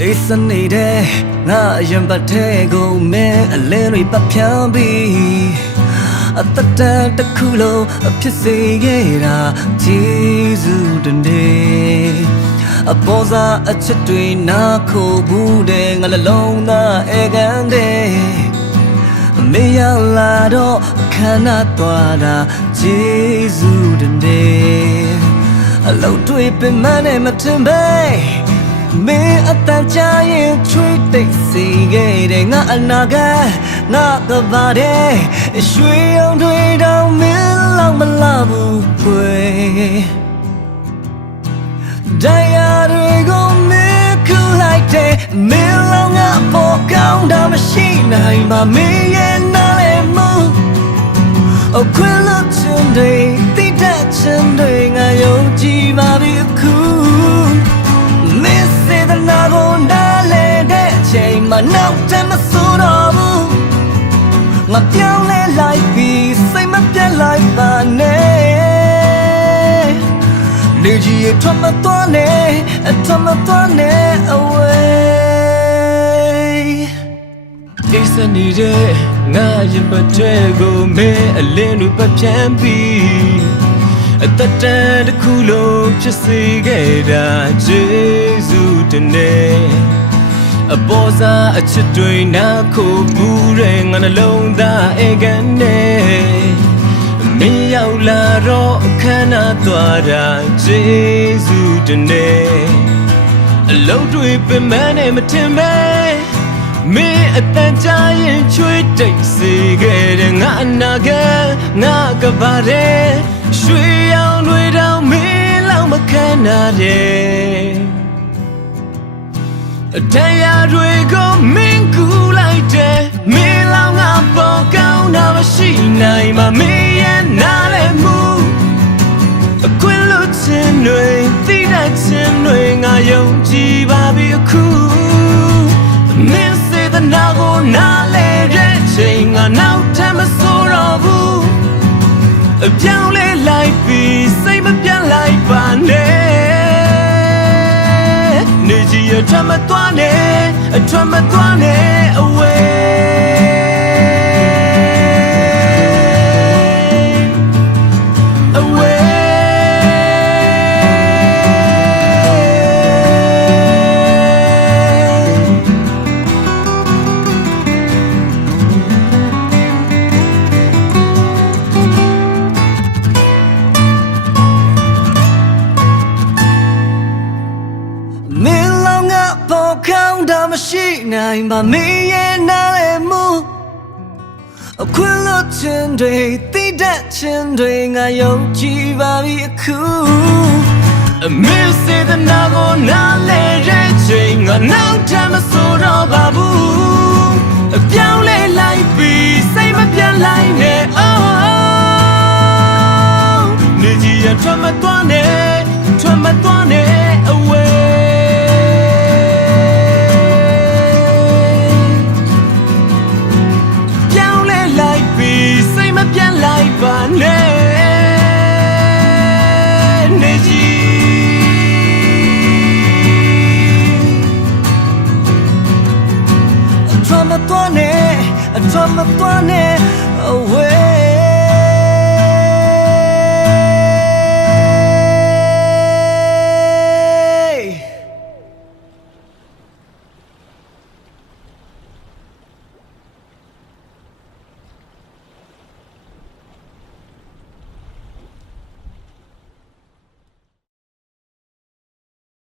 အေးစနေတဲ့ငါအရင်ပတ်တဲ့ကိုမင်းအလင်းတွေပတ်ဖြန်းပြီးအတတန်တစ်ခုလုံးအဖြစ်စေခဲ့တာဂျေဇုတနေ့အပေါ်စားအချစ်တွေနာခိုဘူးတဲ့ငါလည်းလုံးသားအေကန်တဲ့မေရလာတော့ခန္ဓာသွားတာဂျေဇုတနေ့အလုံးတွေပင်မနဲ့မထင်ပဲ မင်းအတန်ကြာရင်ချွေးတိတ်စီခဲ့တဲ့ငါအနာကငါကပါတဲ့ရွှေအောင်တွေတောင်မင်းလောက်မလာဘူးဖွယ်တရားတွေကိုမင်းခုလိုက်တဲ့မင်းလောက်ငါပေါ်ကောင်းတာမရှိနိုင်ပါမင်းရဲ့နားလေမှုအခွင့်လို့ချင်တွေတိတ်တက်ချင်တွေငါယုံကြည်ပါပြီအခု Miss တဲ့နာ ကိုနားလဲတဲ့အချိန်မှာနောက်တည်းမဆိုတော့ဘူးငါပြောင်းလဲလိုက်ပြီးစိတ်မပြတ်လိုက်ပါနဲ့နေကြီးရထွက်မသွားနဲ့အထွက်မသွားနဲ့ away အိစနေတဲ့ငါရင်ပတ်တဲ့ကိုမဲအလင်းတို့ပတ်ပြန်ပြီး အသက်တန်တစ်ခုလုံးဖြစ်စေခဲ့တာဂျေဇုတနေ့အပေါ်စားအချစ်တွေနာခိုဘူးတဲ့ငါနှလုံးသားအေကန်နဲ့မင်းရောက်လာတော့အခမ်းအနားသွားတာဂျေဇုတနေ့အလုံးတွေပင်မနဲ့မထင်ပဲမင်းအတန်ကြာရင်ချွေးတိတ်စေခဲ့တဲ့ငါအနာကငါကပါတဲ့ ရွှေရောင်တွေတောင်မင်းလောက်မခံနိုင်တဲ့အတရားတွေကိုမင်းကူလိုက်တဲ့မင်းလောင်ငါပေါ်ကောင်းတာမရှိနိုင်မှမင်းရဲ့နားလည်းမူအကွင်းလို့ချင်တွေတိတဲ့ချင်တွေငါယုံကြည်ပါပြီအခုမင်းစေတနာကိုနားလဲတဲ့ချိန်ငါနောက်ထပ်မဆိုတော့ဘူး အပြောင်းလဲလိုက်ပြီးစိတ်မပြတ်လိုက်ပါနဲ့နေကြီးရထမသွားနဲ့အထမသွားနဲ့ ပေါ်ကောင်းတာမရှိနိုင်ပါမင်းရဲ့နားလေမှုအခွင့်လို့ချင်တွေတိတ်တက်ချင်တွေငါယုံကြည်ပါပြီအခုအမင်းစေတနာကိုနားလဲတဲ့ချိန်ငါနောက်ထပ်မဆိုတော့ပါဘူးအပြောင်းလဲလိုက်ပြီးစိတ်မပြတ်လိုက်နဲ့ oh နေကြီးရထွက်မသွားနဲ့ထွက်မသွားနဲ့ away အထွမ်းမသွားနဲ့အထွမ်းမသွားနဲ့ away